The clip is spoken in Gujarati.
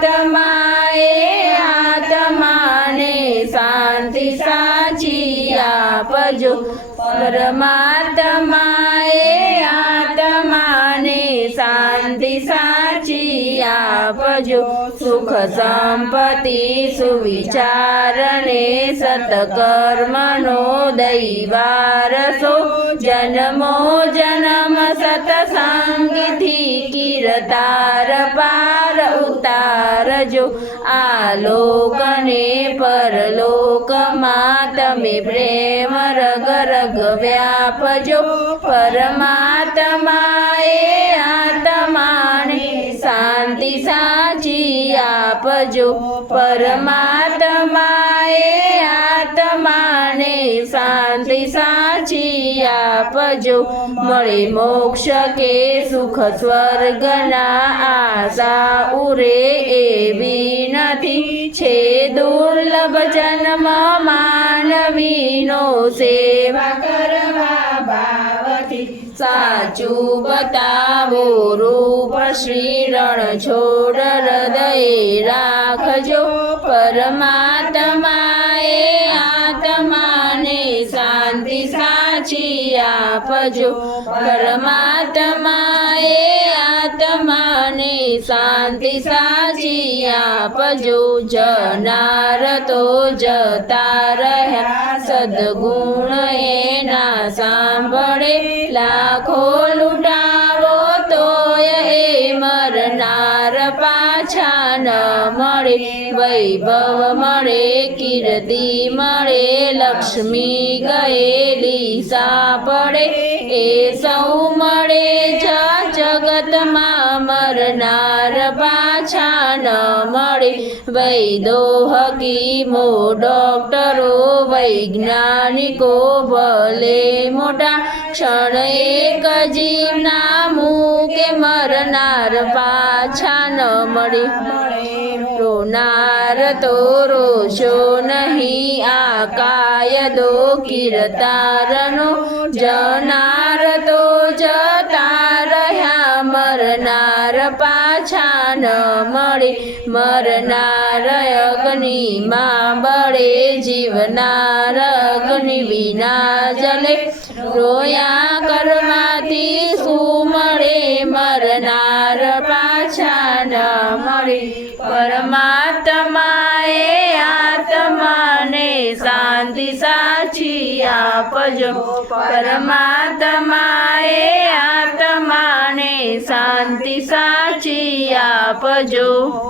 પરમાત્માએ આત્માને શાંતિ સાચી આપજો. પરમાત્માએ આત્માને શાંતિ સાચી આપજો. સુખ સંપત્તિ સુવિચારને સતકર્મનો દૈવારસો. જન્મો જન્મ સતસંગથી કિરતાર પાર ઉતારજો આ લોકને પરલોકમાં તમે પ્રેમ રગ રગ વ્યાપજો. પરમાત્માએ આત્માને શાંતિ સાચી આપજો. પરમાત્માએ આત્માને શાંતિ સાચી આપજો. મળે મોક્ષ કે સુખ સ્વર્ગના આશા ઉરે એવી નથી. છે દુર્લભ જન્મ માનવીનો સેવા કરવા ભાવથી સાચું બતાવો રૂપ શ્રી રણ છોડ હૃદય રાખજો પરમાત્માએ આપજો. પરમાત્માએ આત્માને શાંતિ સાચી આપજો. જનાર તો જતા રહ્યા. સદગુણ એના સાંભળે. લાખો લૂંટાવો મળે વૈભવ મળે, કીર્તિ મળે, લક્ષ્મી ગયેલી સાપડે એ સૌ મળે જ જગતમાં મરનાર પાછા ન મળે. વૈદો હકીમો ડોક્ટરો, વૈજ્ઞાનિકો, ભલે મોટા ક્ષણ એક જીવના મૂકે મરનાર પાછા ન મળે. રોનાર તો રોષો નહીં? આ કાયદો કિરતારનો, જનાર તો જતા રહ્યા, મરનાર પાછા ન મળે. મરનાર અગ્નિમાં બળે, જીવનાર અગ્નિ વિના જલે. રોયા પાછા મળી પરમાત્માએ આત્માને શાંતિ સાચી આપજો. પરમાત્માએ આત્માને શાંતિ સાચી આપજો.